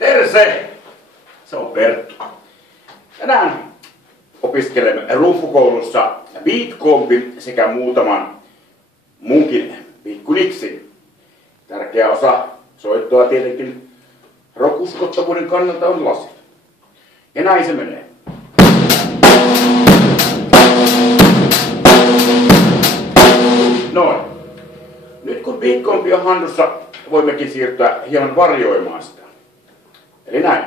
Terse! Se on Perttu. Tänään opiskelemme rumpukoulussa beatcompin sekä muutaman muunkin pikkuniksin. Tärkeä osa soittoa tietenkin rock-uskottavuuden kannalta on lasi. Ja näin se menee. Noin. Nyt kun beatcompi on handussa, voimmekin siirtyä hieman varjoimaan sitä. Eli näin.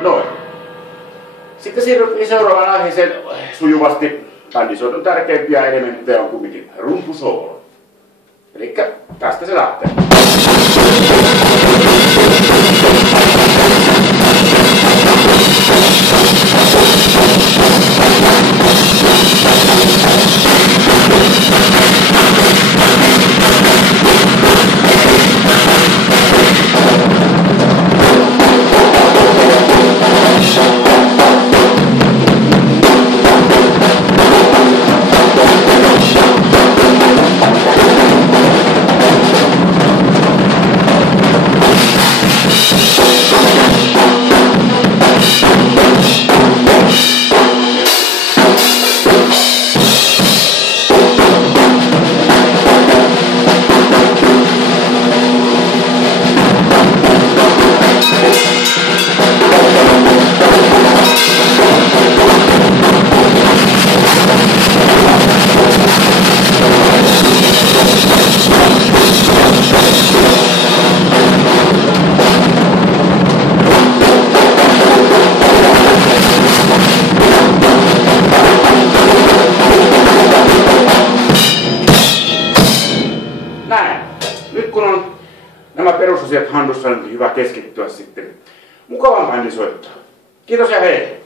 Noin. Sitten siirryttiin seuraavaan aiheeseen sujuvasti. Bändisoiton tärkeimpiä elementtejä on kuitenkin rumpusoolo. Elikkä tästä se lähtee. Näin. Nyt kun on nämä perusasiat handussa, niin hyvä keskittyä sitten mukavaan bändisoittoon. Kiitos ja hei!